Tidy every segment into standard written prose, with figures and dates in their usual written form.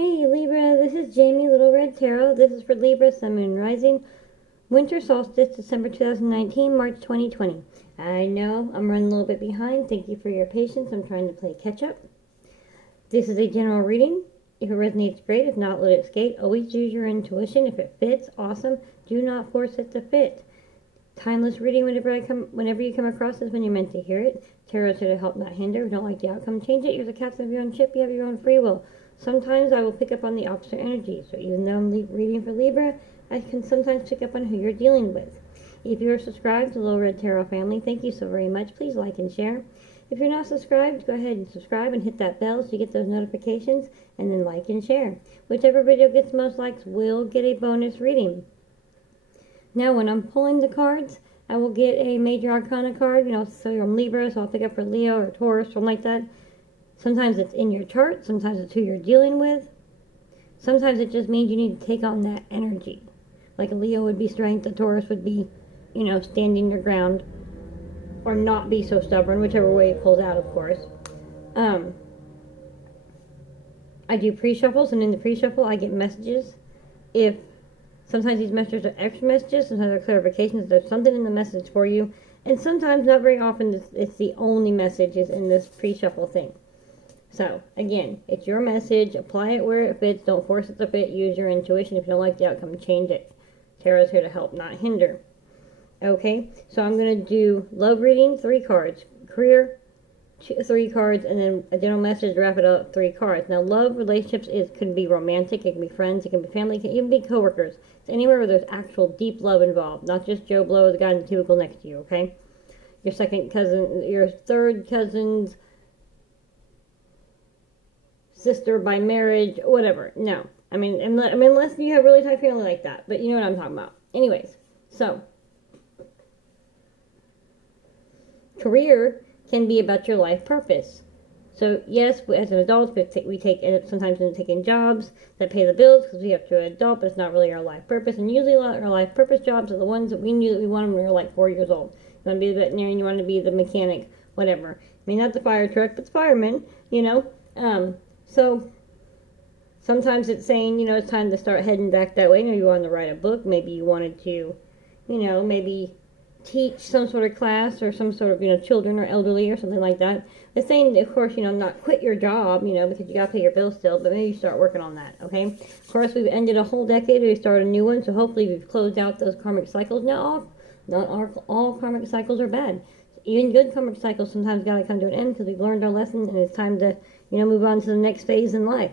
Hey Libra, this is Jamie, Little Red Tarot. This is for Libra, Sun, Moon, Rising, Winter Solstice, December 2019, March 2020. I know I'm running a little bit behind. Thank you for your patience. I'm trying to play catch up. This is a general reading. If it resonates, great. If not, let it skate. Always use your intuition. If it fits, awesome. Do not force it to fit. Timeless reading. Whenever you come across this, when you're meant to hear it. Tarot's here to help, not hinder. If you don't like the outcome, change it. You're the captain of your own ship. You have your own free will. Sometimes I will pick up on the opposite energy. So even though I'm reading for Libra, I can sometimes pick up on who you're dealing with. If you are subscribed to the Little Red Tarot family, thank you so very much. Please like and share. If you're not subscribed, go ahead and subscribe and hit that bell so you get those notifications, and then like and share. Whichever video gets most likes will get a bonus reading. Now when I'm pulling the cards, I will get a major arcana card, so I'm Libra, so I'll pick up for Leo or Taurus, something like that. Sometimes it's in your chart, sometimes it's who you're dealing with. Sometimes it just means you need to take on that energy. Like a Leo would be strength, a Taurus would be, standing your ground. Or not be so stubborn, whichever way it pulls out, of course. I do pre-shuffles, and in the pre-shuffle I get messages. Sometimes these messages are extra messages, sometimes they're clarifications, there's something in the message for you. And sometimes, not very often, it's the only message is in this pre-shuffle thing. So, again, it's your message. Apply it where it fits. Don't force it to fit. Use your intuition. If you don't like the outcome, change it. Tarot's here to help, not hinder. Okay, so I'm going to do love reading, 3 cards. Career, 3 cards. And then a general message, wrap it up, 3 cards. Now, love, relationships, could be romantic. It can be friends. It can be family. It can even be coworkers. It's anywhere where there's actual deep love involved. Not just Joe Blow, the guy in the cubicle next to you, okay? Your second cousin, your third cousin's sister by marriage, whatever. No. Unless you have really tight family like that. But you know what I'm talking about. Anyways, so career can be about your life purpose. So yes, as an adult, we take sometimes end up taking jobs that pay the bills because we have to be an adult, but it's not really our life purpose. And usually our life purpose jobs are the ones that we knew that we wanted when we were like 4 years old. You want to be the veterinarian, you want to be the mechanic, whatever. Not the fire truck, but the fireman, So sometimes it's saying, it's time to start heading back that way. You wanted to write a book. Maybe you wanted to, maybe teach some sort of class or some sort of, children or elderly or something like that. The saying, of course, not quit your job, because you got to pay your bills still, but maybe you start working on that, okay? Of course, we've ended a whole decade. We started a new one, so hopefully we've closed out those karmic cycles. Now, not all karmic cycles are bad. Even good karmic cycles sometimes got to come to an end because we've learned our lesson and it's time to move on to the next phase in life,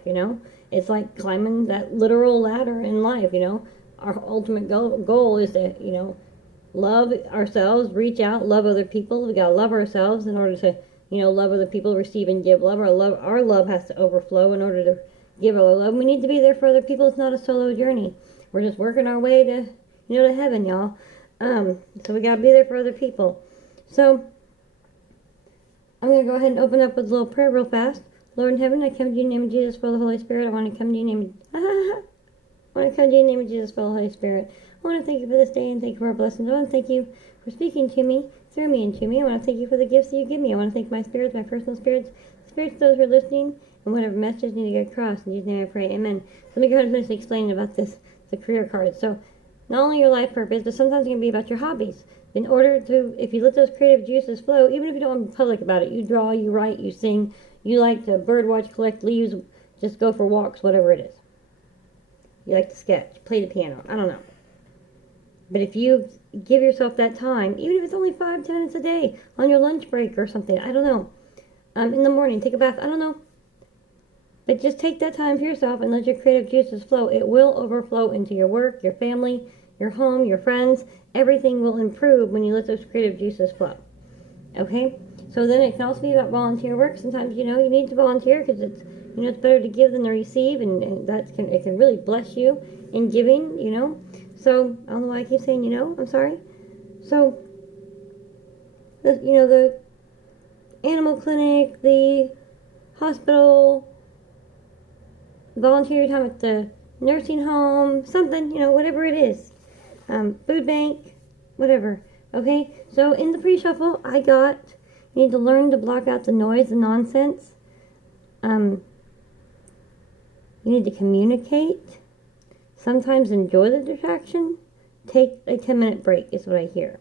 It's like climbing that literal ladder in life, Our ultimate goal is to, love ourselves, reach out, love other people. We gotta love ourselves in order to, love other people, receive and give love. Our love has to overflow in order to give our love. We need to be there for other people. It's not a solo journey. We're just working our way to, to heaven, y'all. So we gotta be there for other people. So I'm gonna go ahead and open up with a little prayer real fast. Lord in heaven, I come to you in the name of Jesus, for the Holy Spirit. I want to come to you in the name of Jesus, for the Holy Spirit. I want to thank you for this day and thank you for our blessings. I want to thank you for speaking to me, through me, and to me. I want to thank you for the gifts that you give me. I want to thank my spirits, my personal spirits, spirits of those who are listening, and whatever message need to get across. In Jesus' name I pray, amen. So let me go ahead and finish explaining about this, the career card. So not only your life purpose, but sometimes it can be about your hobbies. In order to, if you let those creative juices flow, even if you don't want to be public about it, you draw, you write, you sing, you like to birdwatch, collect leaves, just go for walks, whatever it is. You like to sketch, play the piano, I don't know. But if you give yourself that time, even if it's only 5-10 minutes a day, on your lunch break or something, I don't know. In the morning, take a bath, I don't know. But just take that time for yourself and let your creative juices flow. It will overflow into your work, your family, your home, your friends. Everything will improve when you let those creative juices flow. Okay? So then it can also be about volunteer work. Sometimes, you need to volunteer because it's, it's better to give than to receive, and it can really bless you in giving, So, I don't know why I keep saying, I'm sorry. So, the animal clinic, the hospital, volunteer time at the nursing home, something, whatever it is. Food bank, whatever. Okay, so in the pre-shuffle, you need to learn to block out the noise and nonsense. You need to communicate. Sometimes enjoy the distraction. Take a 10-minute break is what I hear.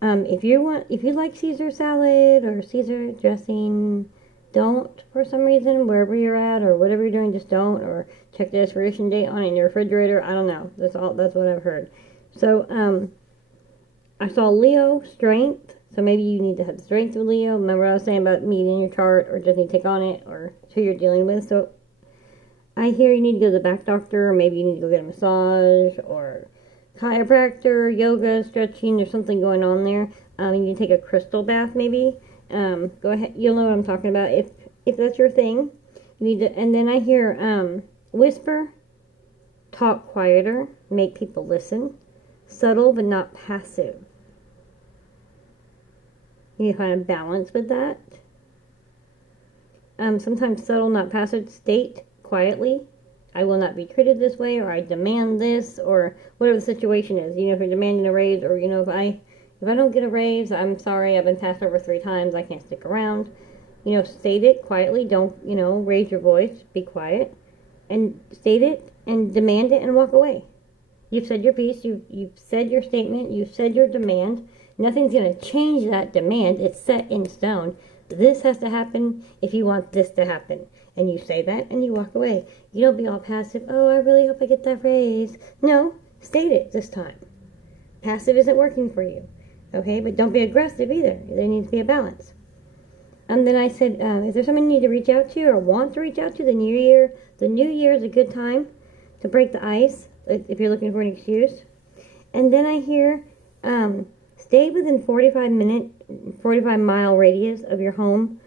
If you like Caesar salad or Caesar dressing, don't, for some reason, wherever you're at or whatever you're doing, just don't, or check the expiration date on it in your refrigerator. I don't know. That's what I've heard. So, I saw Leo strength. So maybe you need to have the strength of Leo. Remember I was saying about meeting your chart, or just need to take on it, or who you're dealing with. So I hear you need to go to the back doctor, or maybe you need to go get a massage, or chiropractor, yoga, stretching. There's something going on there. You need to take a crystal bath, maybe. Go ahead. You'll know what I'm talking about if that's your thing. You need to. And then I hear whisper, talk quieter, make people listen, subtle but not passive. You need to find a balance with that. Sometimes subtle, not passive. State quietly, I will not be treated this way, or I demand this, or whatever the situation is. You know, if you're demanding a raise, or, you know, if I don't get a raise, I'm sorry, I've been passed over 3 times, I can't stick around. You know, state it quietly. Don't, you know, raise your voice. Be quiet. And state it and demand it and walk away. You've said your piece. You've said your statement. You've said your demand. Nothing's going to change that demand. It's set in stone. This has to happen if you want this to happen. And you say that and you walk away. You don't be all passive. Oh, I really hope I get that raise. No, state it this time. Passive isn't working for you. Okay, but don't be aggressive either. There needs to be a balance. And then I said, is there someone you need to reach out to or want to reach out to? The new year is a good time to break the ice if you're looking for an excuse. And then I hear, stay within 45-mile radius of your home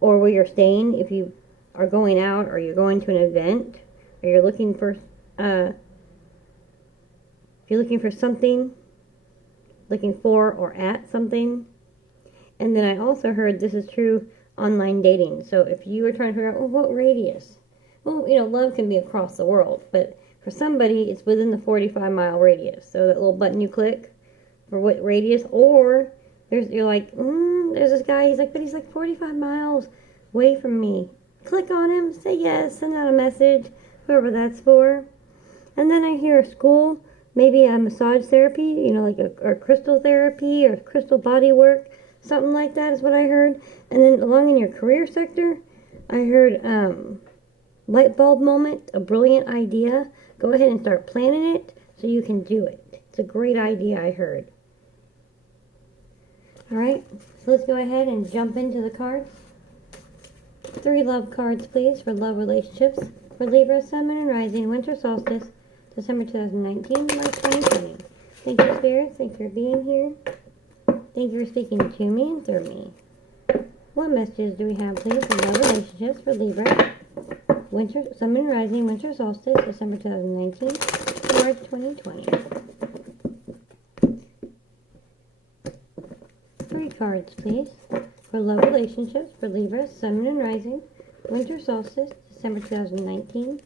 or where you're staying. If you are going out or you're going to an event or you're looking for, if you're looking for something, looking for or at something. And then I also heard this is true online dating. So if you were trying to figure out, well, what radius? Well, you know, love can be across the world, but for somebody, it's within the 45-mile radius. So that little button you click for what radius, or you're like, there's this guy, but he's like 45 miles away from me. Click on him, say yes, send out a message, whoever that's for. And then I hear a school, maybe a massage therapy, you know, like or crystal therapy or crystal body work. Something like that is what I heard. And then along in your career sector, I heard light bulb moment, a brilliant idea. Go ahead and start planning it so you can do it. It's a great idea, I heard. All right, so let's go ahead and jump into the cards. 3 love cards, please, for love relationships. For Libra, Sun, Moon, and Rising, Winter Solstice, December 2019, March 2020. Thank you, Spirit. Thank you for being here. Thank you for speaking to me and through me. What messages do we have, please, for love relationships for Libra, Winter, Sun, Moon, Rising, Winter Solstice, December 2019, March 2020. 3 cards, please, for love relationships for Libra, Sun, Moon, and Rising, Winter Solstice, December 2019,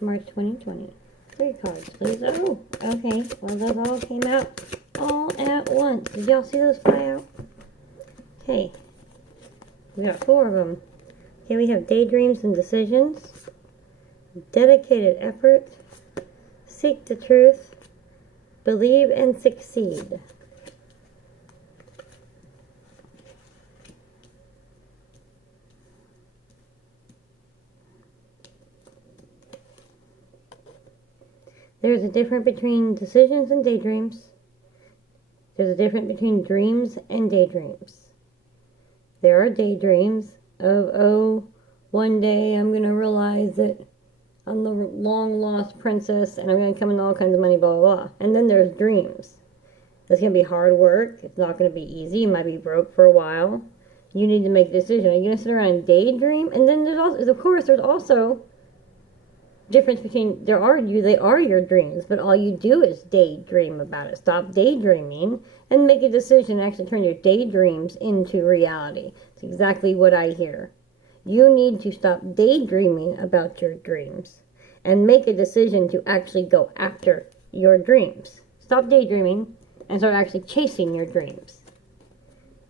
March 2020. 3 cards, please. Oh, okay. Well, those all came out all at once. Did y'all see those fly out? Okay. We got 4 of them. Okay, we have daydreams and decisions, dedicated effort, seek the truth, believe and succeed. There's a difference between decisions and daydreams. There's a difference between dreams and daydreams. There are daydreams of, oh, one day I'm going to realize that I'm the long-lost princess and I'm going to come in all kinds of money, blah, blah, blah. And then there's dreams. It's going to be hard work. It's not going to be easy. You might be broke for a while. You need to make a decision. Are you going to sit around and daydream? And then there's also, of course, there's also difference between, they are your dreams, but all you do is daydream about it. Stop daydreaming and make a decision and actually turn your daydreams into reality. It's exactly what I hear. You need to stop daydreaming about your dreams and make a decision to actually go after your dreams. Stop daydreaming and start actually chasing your dreams.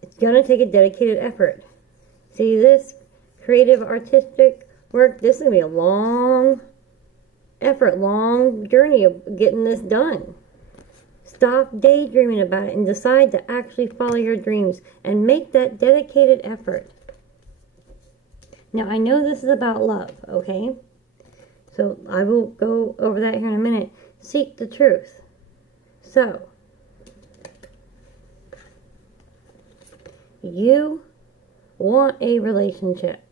It's going to take a dedicated effort. See, this creative, artistic, work. This is going to be a long effort, long journey of getting this done. Stop daydreaming about it and decide to actually follow your dreams and make that dedicated effort. Now, I know this is about love, okay? So I will go over that here in a minute. Seek the truth. So, you want a relationship.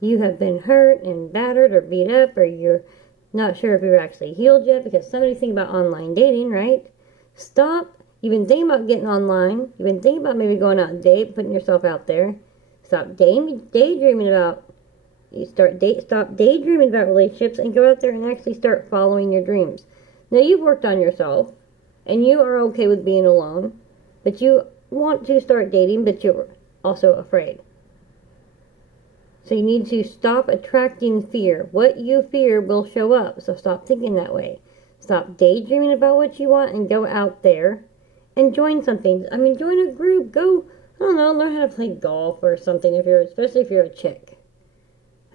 You have been hurt and battered or beat up, or you're not sure if you're actually healed yet, because somebody's thinking about online dating, right? Stop. You've been thinking about getting online. You've been thinking about maybe going out and date, putting yourself out there. Stop daydreaming about. Stop daydreaming about relationships and go out there and actually start following your dreams. Now, you've worked on yourself, and you are okay with being alone, but you want to start dating, but you're also afraid. So you need to stop attracting fear. What you fear will show up, so stop thinking that way. Stop daydreaming about what you want and go out there and join something. I mean, join a group. Go, I don't know, learn how to play golf or something, especially if you're a chick.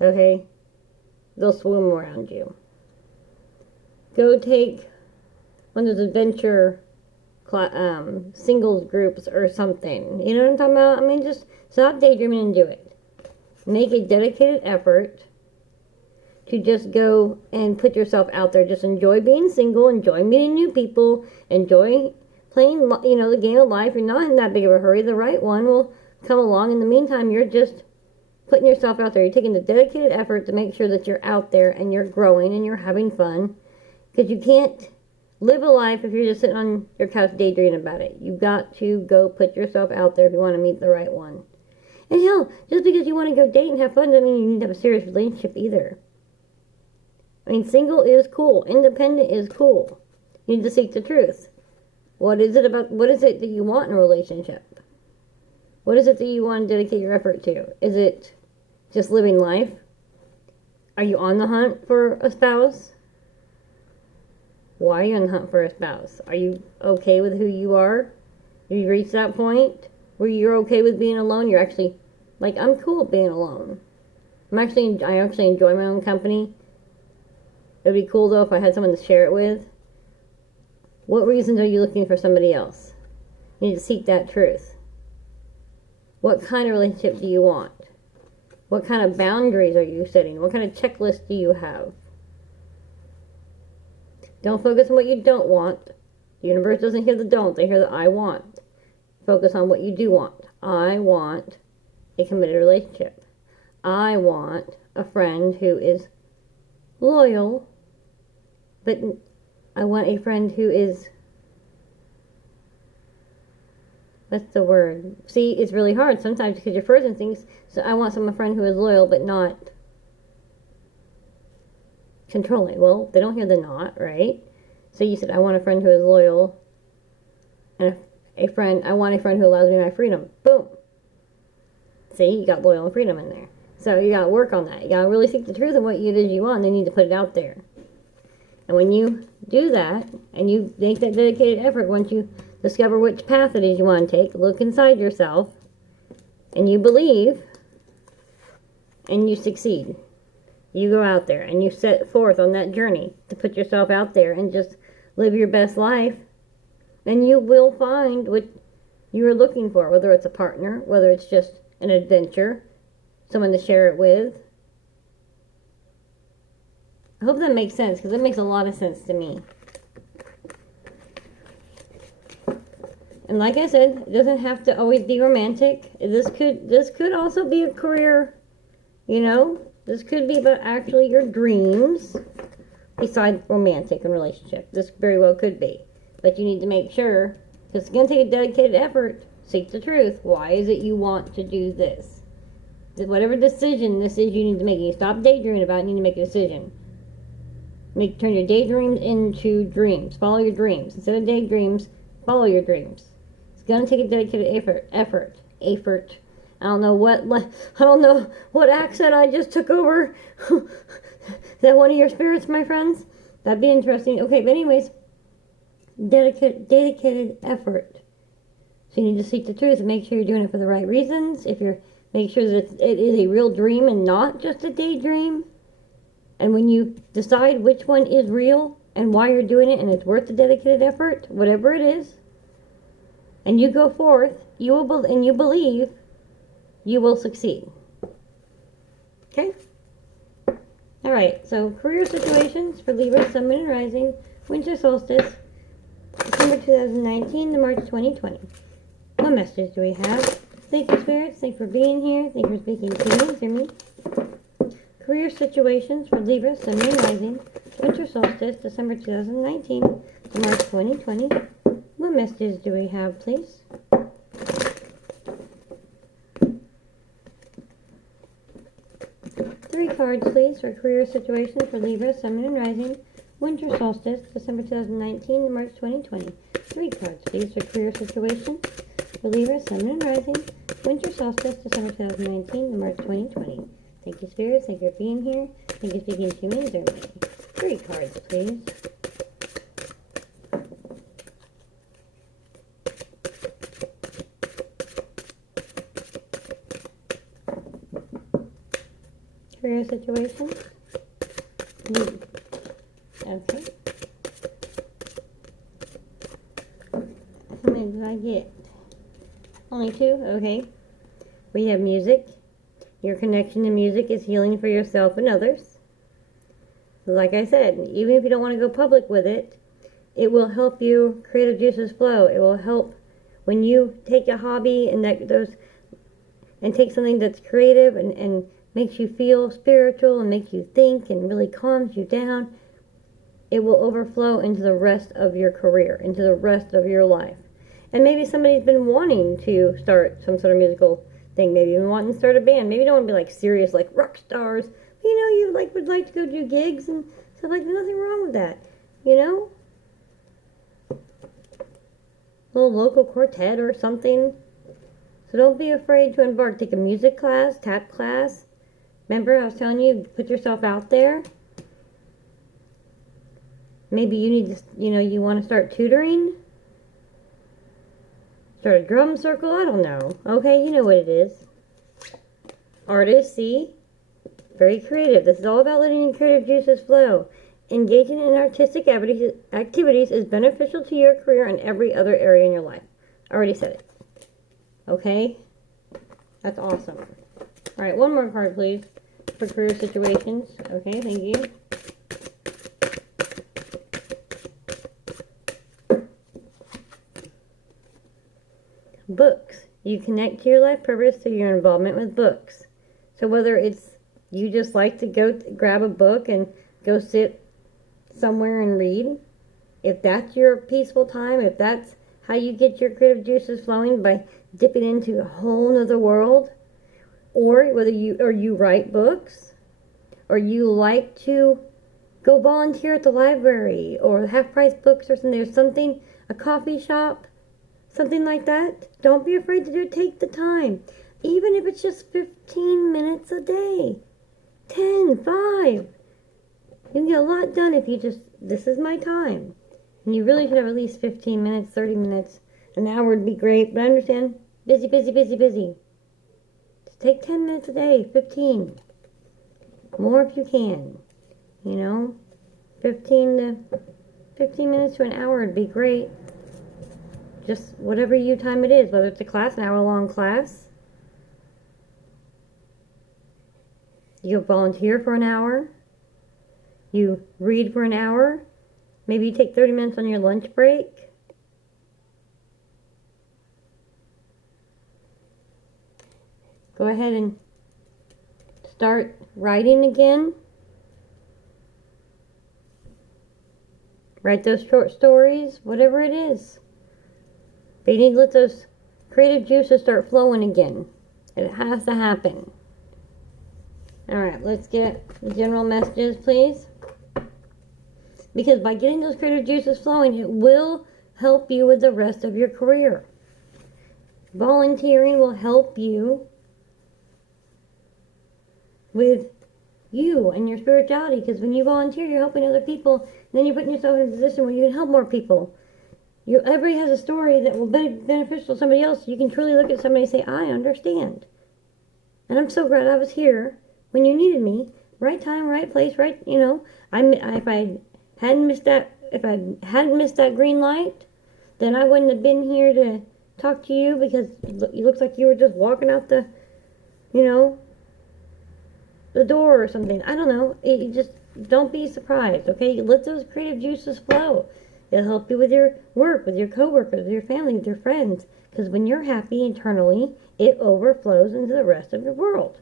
Okay? They'll swim around you. Go take one of those adventure singles groups or something. You know what I'm talking about? I mean, just stop daydreaming and do it. Make a dedicated effort to just go and put yourself out there. Just enjoy being single, enjoy meeting new people, enjoy playing, the game of life. You're not in that big of a hurry. The right one will come along. In the meantime, you're just putting yourself out there. You're taking the dedicated effort to make sure that you're out there and you're growing and you're having fun. Because you can't live a life if you're just sitting on your couch daydreaming about it. You've got to go put yourself out there if you want to meet the right one. And hell, just because you want to go date and have fun doesn't mean you need to have a serious relationship either. I mean, single is cool. Independent is cool. You need to seek the truth. What is it that you want in a relationship? What is it that you want to dedicate your effort to? Is it just living life? Are you on the hunt for a spouse? Why are you on the hunt for a spouse? Are you okay with who you are? Have you reached that point where you're okay with being alone? You're actually, I'm cool being alone. I actually enjoy my own company. It would be cool, though, if I had someone to share it with. What reasons are you looking for somebody else? You need to seek that truth. What kind of relationship do you want? What kind of boundaries are you setting? What kind of checklist do you have? Don't focus on what you don't want. The universe doesn't hear the don't. They hear the I want. Focus on what you do want. I want a committed relationship. I want a friend who is loyal, but I want a friend who is, what's the word? See, it's really hard sometimes because you're frozen things. So I want a friend who is loyal, but not controlling. Well, they don't hear the not, right? So you said, I want a friend who is loyal, and I want a friend who allows me my freedom. Boom. See, you got loyal and freedom in there. So you got to work on that. You got to really seek the truth of what it is you want. And then you need to put it out there. And when you do that, and you make that dedicated effort, once you discover which path it is you want to take, look inside yourself, and you believe, and you succeed. You go out there, and you set forth on that journey to put yourself out there and just live your best life. And you will find what you are looking for, whether it's a partner, whether it's just an adventure, someone to share it with. I hope that makes sense, because it makes a lot of sense to me. And like I said, it doesn't have to always be romantic. This could also be a career, This could be about actually your dreams, besides romantic and relationship. This very well could be. But you need to make sure, because it's going to take a dedicated effort, seek the truth. Why is it you want to do this? Whatever decision this is you need to make. You stop daydreaming about it, you need to make a decision. Turn your daydreams into dreams. Follow your dreams. Instead of daydreams, follow your dreams. It's going to take a dedicated effort. I don't know what accent I just took over. Is that one of your spirits, my friends? That'd be interesting. Okay, but anyways, dedicated effort. So you need to seek the truth and make sure you're doing it for the right reasons. If you're Make sure that it is a real dream and not just a daydream. And when you decide which one is real and why you're doing it and it's worth the dedicated effort, whatever it is, and you go forth, you believe you will succeed. Okay? Alright, so career situations for Libra, Sun, Moon, and Rising, Winter Solstice, December 2019 to March 2020. What message do we have? Thank you, Spirits. Thank you for being here. Thank you for speaking to me. Hear me. Career situations for Libra, Sun, Moon, and Rising, Winter Solstice, December 2019 to March 2020. What messages do we have, please? 3 cards, please, for career situations for Libra, Sun, Moon, and Rising, Winter Solstice, December 2019 to March 2020. 3 cards, please, for career situations for Libra, Sun, Moon, and Rising, Winter Solstice, December 2019 to March 2020. Thank you, Spirits. Thank you for being here. Thank you for speaking to me. Through me. 3 cards, please. Career situation. Okay. How many did I get? Only 2? Okay. We have music. Your connection to music is healing for yourself and others. Like I said, even if you don't want to go public with it, it will help you creative juices flow. It will help when you take a hobby and take something that's creative and makes you feel spiritual and makes you think and really calms you down. It will overflow into the rest of your career, into the rest of your life. And maybe somebody's been wanting to start some sort of musical thing. Maybe you want to start a band. Maybe you don't want to be like serious, like rock stars. But, you know, you would like to go do gigs and stuff like that. There's nothing wrong with that. You know? A little local quartet or something. So don't be afraid to embark. Take a music class, tap class. Remember, I was telling you, put yourself out there. Maybe you need to, you want to start tutoring. Start a drum circle, I don't know. Okay, you know what it is. Artist, see? Very creative. This is all about letting creative juices flow. Engaging in artistic activities is beneficial to your career and every other area in your life. I already said it. Okay? That's awesome. Alright, 1 more card, please, for career situations. Okay, thank you. Books. You connect to your life purpose through your involvement with books. So whether it's you just like to go grab a book and go sit somewhere and read, if that's your peaceful time, if that's how you get your creative juices flowing by dipping into a whole other world, or whether you write books, or you like to go volunteer at the library or half-price books or something, there's something, a coffee shop, something like that. Don't be afraid to do it. Take the time. Even if it's just 15 minutes a day. 10, 5. You can get a lot done if you just, this is my time. And you really should have at least 15 minutes, 30 minutes. An hour would be great, but I understand. Busy, busy, busy, busy. Just take 10 minutes a day, 15. More if you can. 15 minutes to an hour would be great. Just whatever time it is, whether it's a class, an hour-long class. You volunteer for an hour. You read for an hour. Maybe you take 30 minutes on your lunch break. Go ahead and start writing again. Write those short stories, whatever it is. But you need to let those creative juices start flowing again. It has to happen. Alright, let's get the general messages, please. Because by getting those creative juices flowing, it will help you with the rest of your career. Volunteering will help you with you and your spirituality. Because when you volunteer, you're helping other people. And then you're putting yourself in a position where you can help more people. Everybody has a story that will be beneficial to somebody else. You can truly look at somebody and say, I understand. And I'm so glad I was here when you needed me. Right time, right place, right, you know. If I hadn't missed that green light, then I wouldn't have been here to talk to you, because it looks like you were just walking out the, you know, the door or something. I don't know. You just don't be surprised, okay? Let those creative juices flow. It'll help you with your work, with your coworkers, with your family, with your friends. Because when you're happy internally, it overflows into the rest of your world.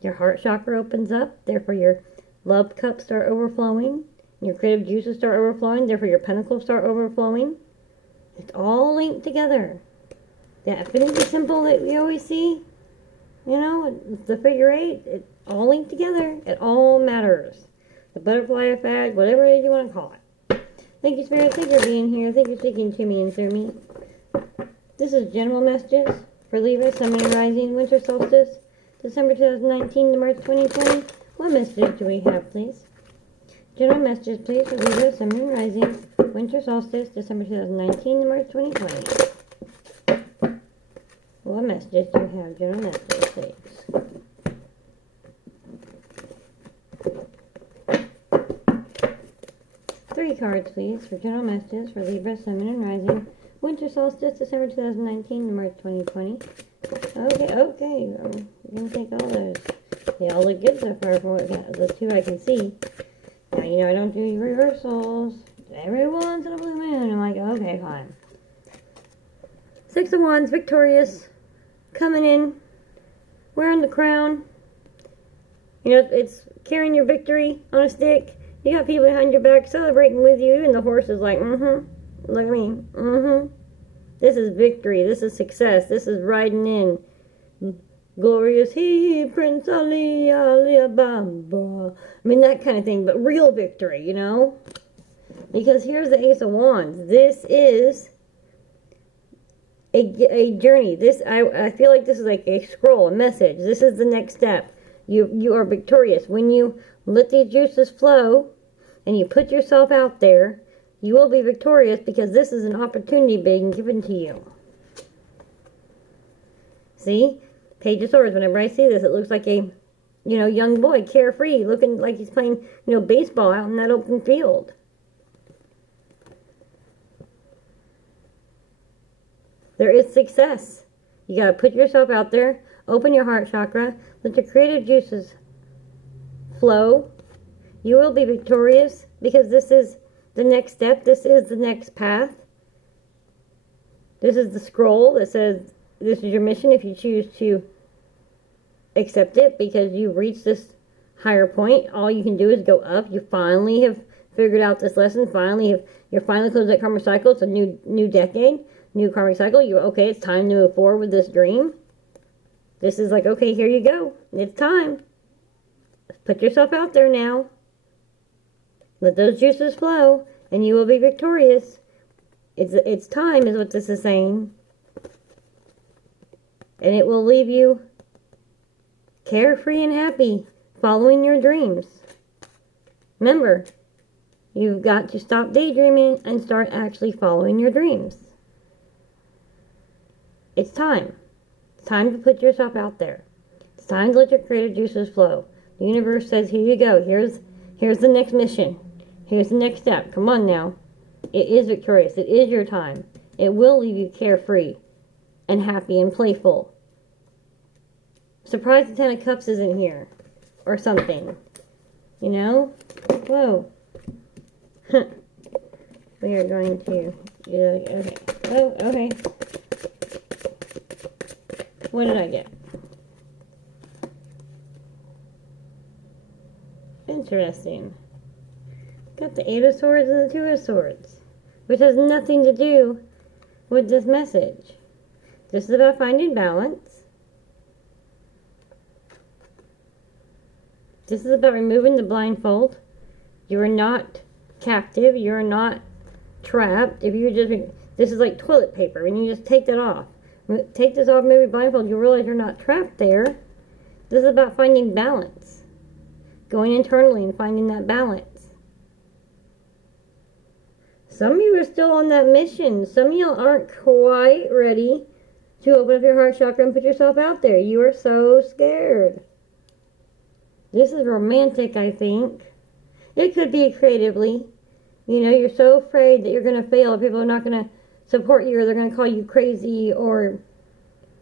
Your heart chakra opens up, therefore your love cups start overflowing. Your creative juices start overflowing, therefore your pentacles start overflowing. It's all linked together. That infinity symbol that we always see, you know, the figure 8, it's all linked together. It all matters. The butterfly effect, whatever it is you want to call it. Thank you, Spirit. Thank you for being here. Thank you for speaking to me and through me. This is general messages for Libra, Sun, and Rising, Winter Solstice, December 2019 to March 2020. What message do we have, please? General messages, please, for Libra, Sun, and Rising, Winter Solstice, December 2019 to March 2020. What messages do we have? General messages, please. Three cards, please, for general messages for Libra, Sun, and Rising, Winter Solstice, December 2019 to March 2020. Okay. We're going to take all those. They all look good so far from the two I can see. Now, you know I don't do reversals. Every once in a blue moon, I'm like, okay, fine. Six of Wands, victorious, coming in, wearing the crown. You know, it's carrying your victory on a stick. You got people behind your back celebrating with you, and the horse is like, look at me, This is victory, this is success, this is riding in. Glorious he, Prince Ali, Alibaba. I mean, that kind of thing, but real victory, you know? Because here's the Ace of Wands. This is a journey. I feel like this is like a scroll, a message. This is the next step. You are victorious. When you let these juices flow and you put yourself out there, you will be victorious, because this is an opportunity being given to you. See? Page of Swords. Whenever I see this, it looks like a, you know, young boy, carefree, looking like he's playing, you know, baseball out in that open field. There is success. You got to put yourself out there, open your heart chakra, let your creative juices flow. You will be victorious, because this is the next step. This is the next path. This is the scroll that says this is your mission if you choose to accept it, because you've reached this higher point. All you can do is go up. You finally have figured out this lesson. You're finally closed that karmic cycle. It's a new decade, new karmic cycle. Okay, it's time to move forward with this dream. This is like, okay, here you go. It's time. Put yourself out there now. Let those juices flow, and you will be victorious. It's time, is what this is saying. And it will leave you carefree and happy, following your dreams. Remember, you've got to stop daydreaming and start actually following your dreams. It's time. It's time to put yourself out there. It's time to let your creative juices flow. The universe says, here you go. Here's the next mission. Here's the next step. Come on now. It is victorious. It is your time. It will leave you carefree and happy and playful. Surprised the Ten of Cups isn't here. Or something. You know? Whoa. We are going to do that. Okay. Oh, okay. What did I get? Interesting. Got the Eight of Swords and the Two of Swords, which has nothing to do with this message. This is about finding balance. This is about removing the blindfold. You are not captive. You are not trapped. If you just, this is like toilet paper. When you just take that off, take this off, maybe blindfold, you realize you're not trapped there. This is about finding balance. Going internally and finding that balance. Some of you are still on that mission. Some of you aren't quite ready to open up your heart chakra and put yourself out there. You are so scared. This is romantic, I think. It could be creatively. You know, you're so afraid that you're going to fail. People are not going to support you, or they're going to call you crazy, or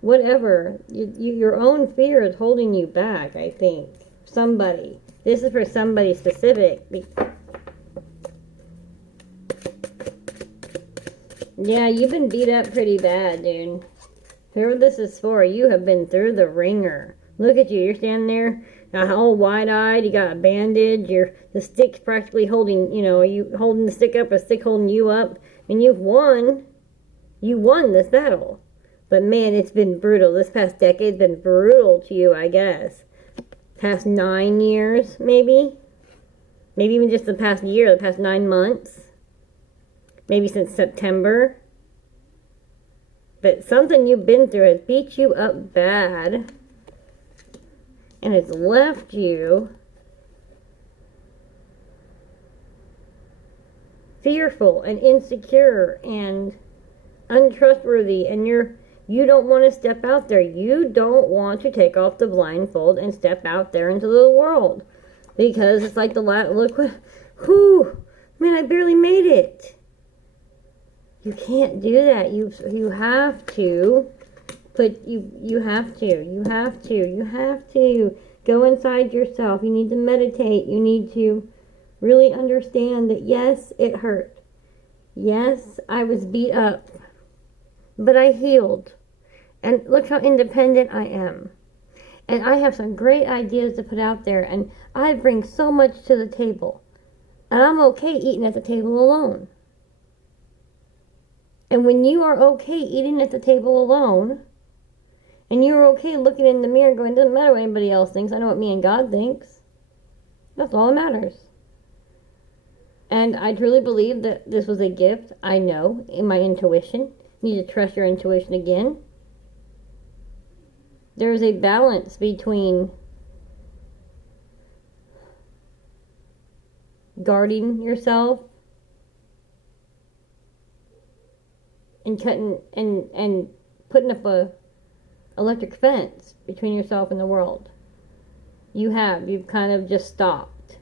whatever. Your own fear is holding you back, I think. Somebody. This is for somebody specific. Yeah, you've been beat up pretty bad, dude. Whoever this is for, you have been through the ringer. Look at you. You're standing there, all wide-eyed. You got a bandage. The stick's practically holding, you know, are you holding the stick up, or the stick holding you up? And you've won. You won this battle. But man, it's been brutal. This past decade's been brutal to you, I guess. Past 9 years, maybe? Maybe even just the past year, the past 9 months. Maybe since September. But something you've been through has beat you up bad. And it's left you fearful and insecure and untrustworthy. And you don't want to step out there. You don't want to take off the blindfold and step out there into the world. Because it's like look, whew, man, I barely made it. You can't do that. You have to you have to go inside yourself. You need to meditate. You need to really understand that yes, it hurt. Yes, I was beat up. But I healed. And look how independent I am. And I have some great ideas to put out there. And I bring so much to the table. And I'm okay eating at the table alone. And when you are okay eating at the table alone, and you're okay looking in the mirror and going, doesn't matter what anybody else thinks, I know what me and God thinks. That's all that matters. And I truly believe that this was a gift. I know, in my intuition. You need to trust your intuition again. There's a balance between guarding yourself and cutting and putting up a electric fence between yourself and the world. You've kind of just stopped.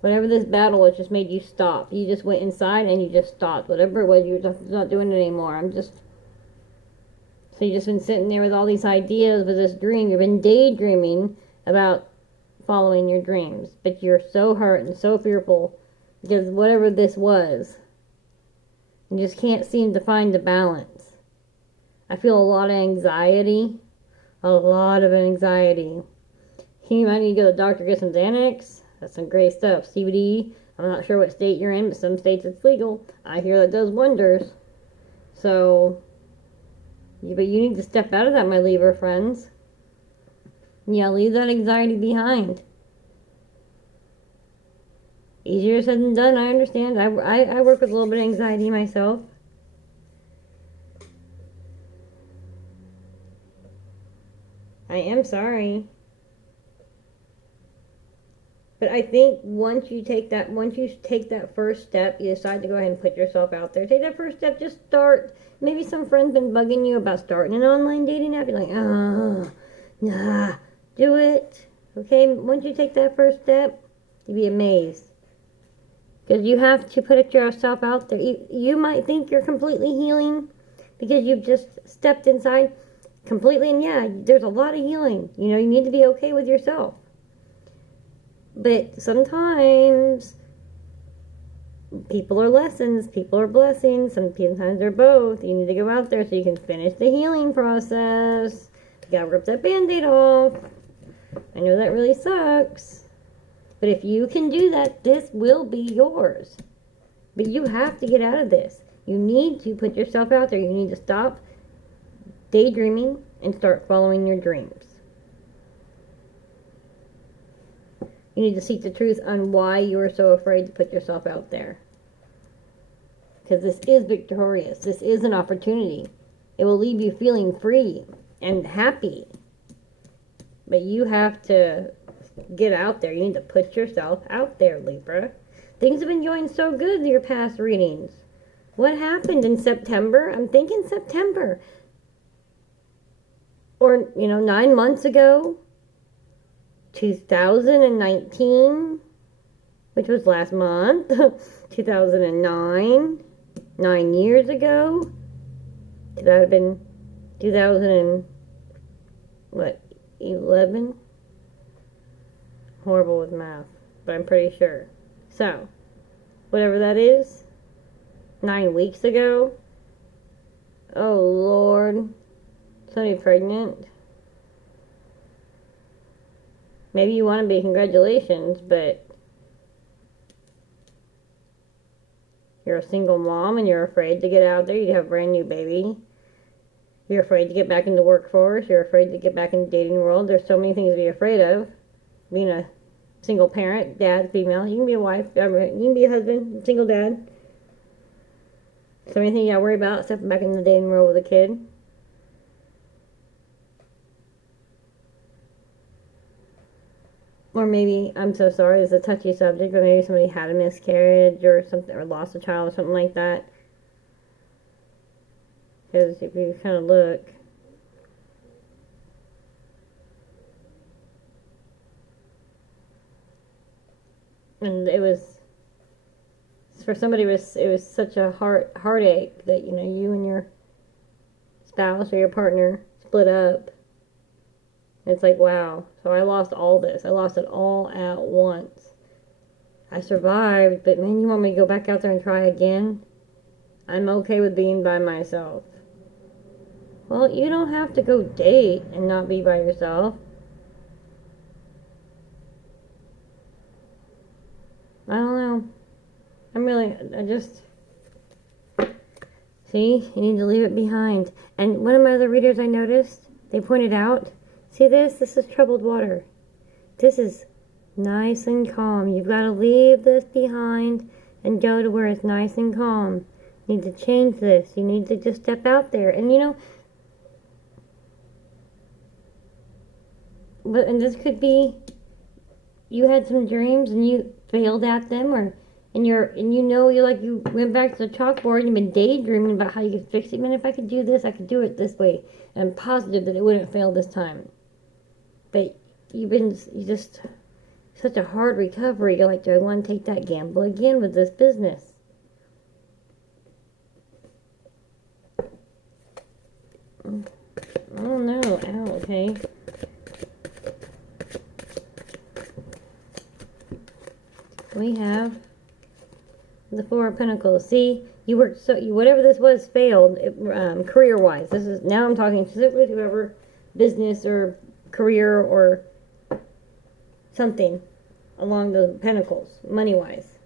Whatever this battle was just made you stop. You just went inside and you just stopped. Whatever it was, you're just not doing it anymore. So you've just been sitting there with all these ideas with this dream. You've been daydreaming about following your dreams. But you're so hurt and so fearful because whatever this was, you just can't seem to find the balance. I feel a lot of anxiety. A lot of anxiety. You might need to go to the doctor, get some Xanax. That's some great stuff. CBD. I'm not sure what state you're in, but some states it's legal. I hear that does wonders. So, but you need to step out of that, my Libra friends. Yeah, leave that anxiety behind. Easier said than done, I understand. I work with a little bit of anxiety myself. I am sorry. But I think once you take that first step, you decide to go ahead and put yourself out there. Take that first step, just start. Maybe some friend's been bugging you about starting an online dating app. You're like, nah, do it. Okay, once you take that first step, you'll be amazed. Because you have to put yourself out there. You might think you're completely healing because you've just stepped inside completely. And yeah, there's a lot of healing. You know, you need to be okay with yourself. But sometimes people are lessons, people are blessings. Sometimes they're both. You need to go out there so you can finish the healing process. You gotta rip that band-aid off. I know that really sucks. But if you can do that, this will be yours. But you have to get out of this. You need to put yourself out there. You need to stop daydreaming and start following your dreams. You need to seek the truth on why you are so afraid to put yourself out there. Because this is victorious. This is an opportunity. It will leave you feeling free and happy. But you have to get out there. You need to put yourself out there, Libra. Things have been going so good in your past readings. What happened in September? I'm thinking September. or, 9 months ago, 2019, which was last month, 2009, 9 years ago, that would have been 2011? Horrible with math, but I'm pretty sure. So, whatever that is, 9 weeks ago. Oh, Lord. Somebody pregnant. Maybe you want to be, congratulations, but you're a single mom and you're afraid to get out there. You have a brand new baby. You're afraid to get back into the workforce. You're afraid to get back in the dating world. There's so many things to be afraid of. Being a single parent, dad, female. You can be a wife. You can be a husband, single dad. So many things you gotta worry about except for back in the dating world with a kid. Or maybe, I'm so sorry, it's a touchy subject, but maybe somebody had a miscarriage or something, or lost a child or something like that. Because if you kind of look, and it was, for somebody, it was such a heartache that, you and your spouse or your partner split up. It's like, wow. So I lost all this. I lost it all at once. I survived, but man, you want me to go back out there and try again? I'm okay with being by myself. Well, you don't have to go date and not be by yourself. I don't know. See, you need to leave it behind. And one of my other readers I noticed, they pointed out, see this? This is troubled water. This is nice and calm. You've got to leave this behind and go to where it's nice and calm. You need to change this. You need to just step out there. And and this could be, you had some dreams and you failed at them, you went back to the chalkboard and you've been daydreaming about how you could fix it. Man, if I could do this, I could do it this way. And I'm positive that it wouldn't fail this time. But such a hard recovery. You're like, do I want to take that gamble again with this business? I don't know. Ow, okay. We have the Four of Pentacles. See, you worked whatever this was failed career-wise. Now I'm talking specifically to whoever, business or career or something along the pentacles, money-wise.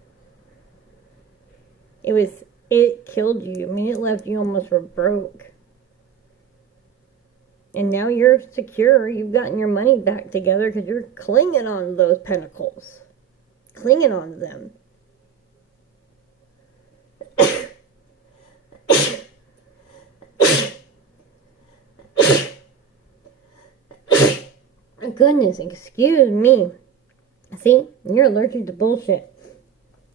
It killed you. I mean, it left you almost for broke. And now you're secure. You've gotten your money back together because you're clinging on to those pentacles. Clinging on to them. Goodness, excuse me. See, you're allergic to bullshit.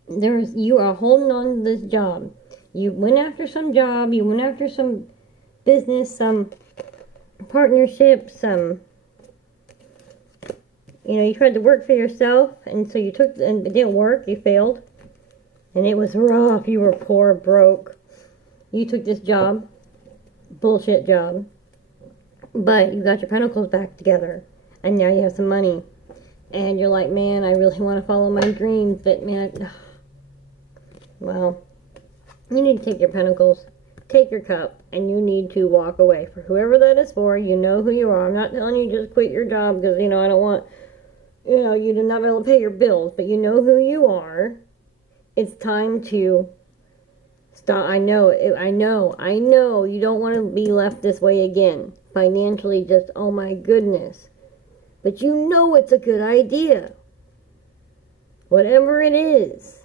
You are holding on to this job. You went after some job, you went after some business, some partnership, you tried to work for yourself, and so and it didn't work, you failed. And it was rough, you were poor, broke. You took this job, bullshit job, but you got your pentacles back together, and now you have some money. And you're like, man, I really want to follow my dreams, but man, well, you need to take your pentacles, take your cup, and you need to walk away. For whoever that is for, you know who you are. I'm not telling you just quit your job because, I don't want, you to not be able to pay your bills, but you know who you are. It's time to stop. I know, you don't want to be left this way again. Financially, just, oh my goodness. But you know it's a good idea. Whatever it is.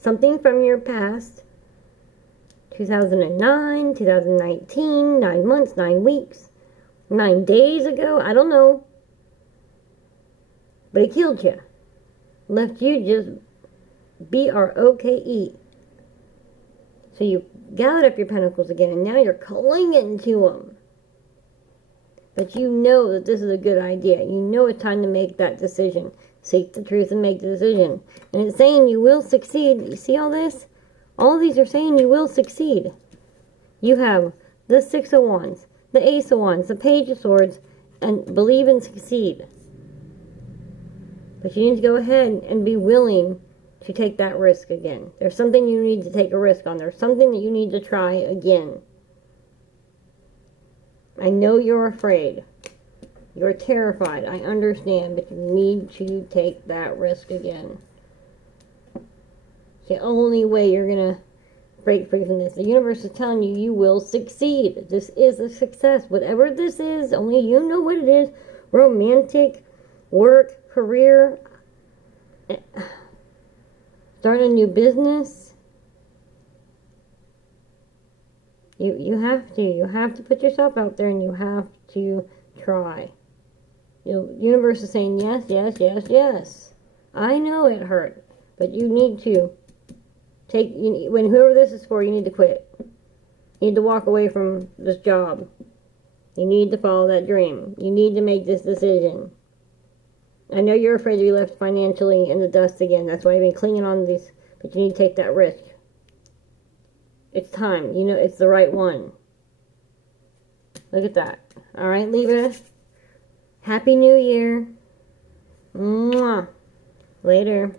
Something from your past. 2009, 2019, 9 months, 9 weeks, 9 days ago. I don't know. But it killed you. Left you just B-R-O-K-E. So you gathered up your pentacles again, and now you're clinging to them. But you know that this is a good idea. You know it's time to make that decision. Seek the truth and make the decision. And it's saying you will succeed. You see all this? All these are saying you will succeed. You have the Six of Wands, the Ace of Wands, the Page of Swords, and believe and succeed. But you need to go ahead and be willing to take that risk again. There's something you need to take a risk on. There's something that you need to try again. I know you're afraid. You're terrified. I understand, but you need to take that risk again. It's the only way you're going to break free from this. The universe is telling you you will succeed. This is a success. Whatever this is, only you know what it is. Romantic, work, career, starting a new business. You have to. You have to put yourself out there and you have to try. The universe is saying yes, yes, yes, yes. I know it hurt, but you need to when whoever this is for, you need to quit. You need to walk away from this job. You need to follow that dream. You need to make this decision. I know you're afraid to be left financially in the dust again. That's why you've been clinging on to this. But you need to take that risk. It's time. You know, it's the right one. Look at that. All right, Libra. Happy New Year. Mwah. Later.